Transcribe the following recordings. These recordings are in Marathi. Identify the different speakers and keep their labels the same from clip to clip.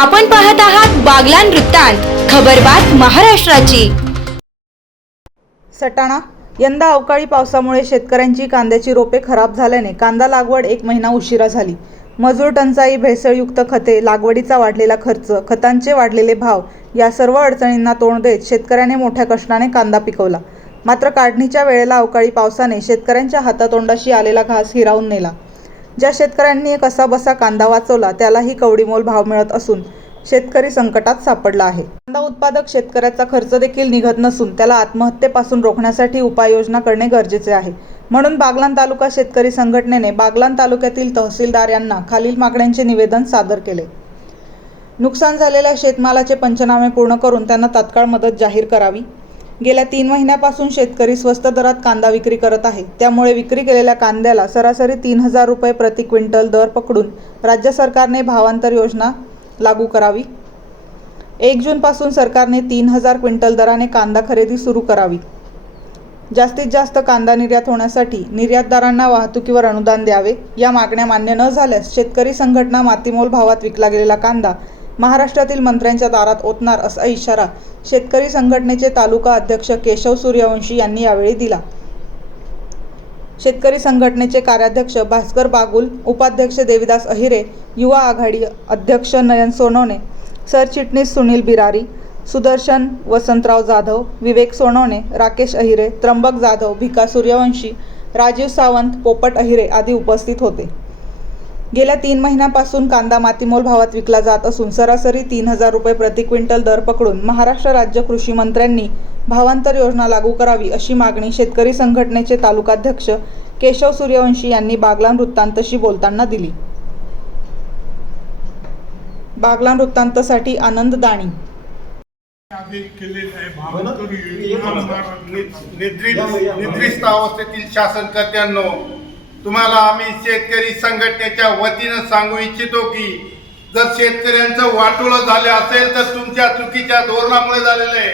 Speaker 1: आपण पाहत आहात बागलान वृत्तांत खबरबात महाराष्ट्राची.
Speaker 2: सटाणा यंदा अवकाळी पावसामुळे शेतकऱ्यांची कांद्याची रोपे खराब झाल्याने कांदा लागवड एक महिना उशिरा झाली. मजूर टंचाई भेसळयुक्त खते लागवडीचा वाढलेला खर्च खतांचे वाढलेले भाव या सर्व अडचणींना तोंड देत शेतकऱ्याने मोठ्या कष्टाने कांदा पिकवला. मात्र काढणीच्या वेळेला अवकाळी पावसाने शेतकऱ्यांच्या हातातोंडाशी आलेला घास हिरावून नेला. ज्या शेतकऱ्यांनी कसा बसा कांदा वाचवला त्यालाही कवडीमोल भाव मिळत असून शेतकरी संकटात सापडला आहे. कांदा उत्पादक शेतकऱ्याचा खर्च देखील निघत नसून त्याला आत्महत्येपासून रोखण्यासाठी उपाययोजना करणे गरजेचे आहे. म्हणून बागलान तालुका शेतकरी संघटनेने बागलान तालुक्यातील तहसीलदार यांना खालील मागण्यांचे निवेदन सादर केले. नुकसान झालेल्या शेतमालाचे पंचनामे पूर्ण करून त्यांना तात्काळ मदत जाहीर करावी. गेल्या तीन महिन्यापासून शेतकरी स्वस्त दरात कांदा विक्री करत आहे. त्यामुळे विक्री केलेल्या कांद्याला सरासरी तीन हजार रुपये प्रति क्विंटल दर पकडून राज्य सरकारने भावांतर योजना लागू करावी. एक जूनपासून सरकारने तीन हजार क्विंटल दराने कांदा खरेदी सुरू करावी. जास्तीत जास्त कांदा निर्यात होण्यासाठी निर्यातदारांना वाहतुकीवर अनुदान द्यावे. या मागण्या मान्य न झाल्यास शेतकरी संघटना मातीमोल भावात विकला गेलेला कांदा महाराष्ट्रातील मंत्र्यांच्या दारात ओतणार असा इशारा शेतकरी संघटनेचे तालुका अध्यक्ष केशव सूर्यवंशी यांनी यावेळी दिला. शेतकरी संघटनेचे कार्याध्यक्ष भास्कर बागुल उपाध्यक्ष देविदास अहिरे युवा आघाडी अध्यक्ष नयन सोनवणे सरचिटणीस सुनील बिरारी सुदर्शन वसंतराव जाधव विवेक सोनवणे राकेश अहिरे त्र्यंबक जाधव भिका सूर्यवंशी राजीव सावंत पोपट अहिरे आदी उपस्थित होते. गेल्या तीन महिन्यापासून कांदा मातीमोल भावात विकला जात असून सरासरी तीन हजार रुपये प्रति क्विंटल दर पकडून महाराष्ट्र राज्य कृषी मंत्र्यांनी भावांतर योजना लागू करावी अशी मागणी शेतकरी संघटनेचे तालुकाध्यक्ष केशव सूर्यवंशी यांनी बागलान वृत्तांतशी बोलताना दिली. बागलान वृत्तांतसाठी आनंद दाणी.
Speaker 3: निद्रिस्त अवस्थेतील शासनकर्त्यांनो तुम्हाला आम्ही शेतकरी संघटनेच्या वतीनं सांगू इच्छितो की जर शेतकऱ्यांचं वाटोळं झालं असेल तर तुमच्या चुकीच्या धोरणामुळे झालेलं आहे.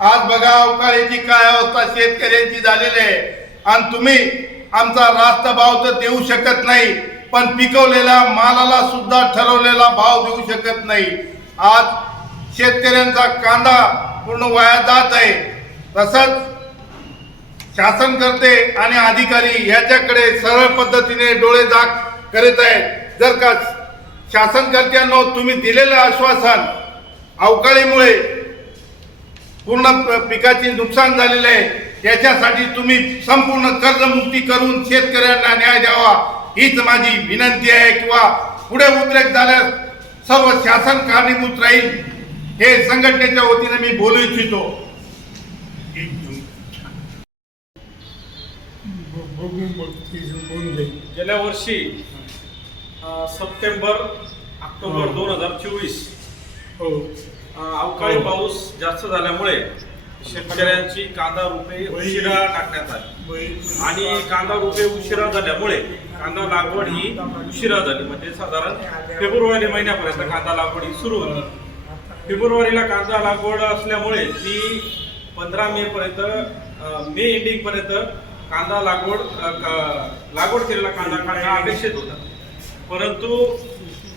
Speaker 3: आज बघा अवकाळीची काय अवस्था शेतकऱ्यांची झालेली आहे. आणि तुम्ही आमचा रास्त भाव तर देऊ शकत नाही पण पिकवलेल्या मालाला सुद्धा ठरवलेला भाव देऊ शकत नाही. आज शेतकऱ्यांचा कांदा पूर्ण वाया जात आहे. तसंच शासन करते आणि अधिकारी याच्याकडे सरळ पद्धतीने डोळे जाग करीत आहेत. जर का शासनकर्त्यांना तुम्ही दिलेलं आश्वासन अवकाळीमुळे पूर्ण प- पिकाचे नुकसान झालेले आहे याच्यासाठी तुम्ही संपूर्ण कर्जमुक्ती करून शेतकऱ्यांना न्याय द्यावा. हीच माझी विनंती आहे किंवा पुढे उद्रेक झाल्यास सर्व शासन कारणीभूत राहील हे संघटनेच्या वतीने मी बोलू इच्छितो.
Speaker 4: गेल्या वर्षी सप्टेंबर ऑक्टोबर
Speaker 3: हो.
Speaker 4: दोन हजार चोवीस अवकाळी
Speaker 3: हो.
Speaker 4: पाऊस जास्त झाल्यामुळे शेतकऱ्यांची कांदा रुपये उशिरा टाकण्यात आली. आणि कांदा रुपये उशिरा झाल्यामुळे कांदा लागवड ही उशिरा झाली. म्हणजे साधारण फेब्रुवारी महिन्यापर्यंत कांदा लागवड ही सुरू होती. फेब्रुवारीला कांदा लागवड असल्यामुळे ती पंधरा मे पर्यंत मे एंडिंग पर्यंत कांदा लागवड लागवड केलेला कांदा काढणं अपेक्षित होता. परंतु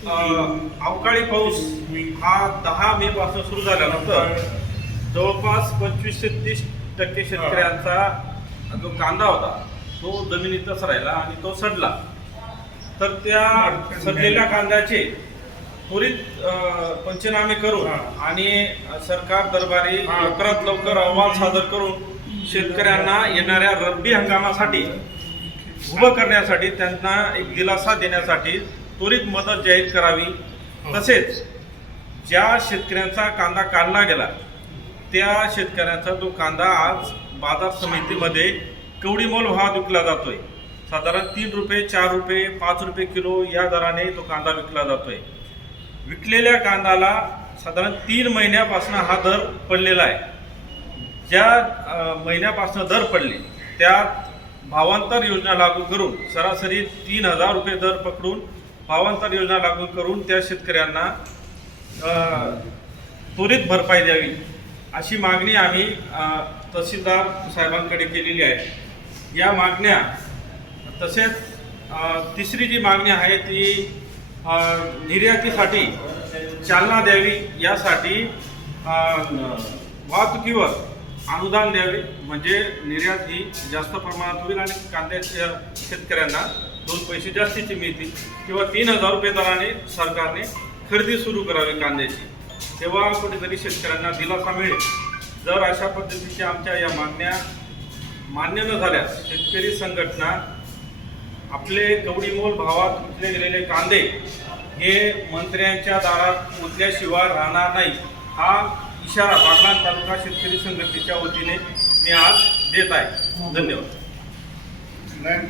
Speaker 4: अवकाळी पाऊस हा दहा मे पासून सुरू झाल्यानंतर जवळपास पंचवीस ते तीस टक्के शेतकऱ्यांचा जो कांदा होता तो जमिनीतच राहिला आणि तो सडला. तर त्या सडलेल्या कांद्याचे त्वरित पंचनामे करून आणि सरकार दरबारी लवकरात लवकर अहवाल सादर करून शेतकऱ्यांना येणाऱ्या रब्बी हंगामासाठी उभं करण्यासाठी त्यांना एक दिलासा देण्यासाठी त्वरित मदत जाहीर करावी. तसेच ज्या शेतकऱ्यांचा कांदा काढला गेला त्या शेतकऱ्यांचा तो कांदा आज बाजार समितीमध्ये कवडीमोल भावात विकला जातोय. साधारण तीन रुपये चार रुपये पाच रुपये किलो या दराने तो कांदा विकला जातोय. विकलेल्या कांद्याला साधारण तीन महिन्यापासून हा दर पडलेला आहे. ज्या महिन्यापासून दर पडले त्यात भावांतर योजना लागू करून सरासरी तीन हजार रुपये दर पकडून भावांतर योजना लागू करून त्या शेतकऱ्यांना त्वरित भरपाई द्यावी अशी मागणी आम्ही तहसीलदार साहेबांकडे केलेली आहे. या मागण्या तसेच तिसरी जी मागणी आहे ती निर्यातीसाठी चालना द्यावी यासाठी वाहतुकीवर अनुदान द्यावे. म्हणजे निर्यात ही जास्त प्रमाणात होईल आणि कांद्याच्या शेतकऱ्यांना दोन पैसे जास्तीचे मिळतील. किंवा तीन हजार रुपये दराने सरकारने खरेदी सुरू करावी कांद्याची. तेव्हा कुठेतरी शेतकऱ्यांना दिलासा मिळेल. जर अशा पद्धतीच्या आमच्या या मागण्या मान्य न झाल्यास शेतकरी संघटना आपले कवडीमोल भावात विकले गेलेले कांदे हे मंत्र्यांच्या दारात उतल्याशिवाय राहणार नाही. हा इशारा बागलाण तालुका शेतकरी संघटनेच्या वतीने मी आज देत आहे. धन्यवाद.
Speaker 3: हो.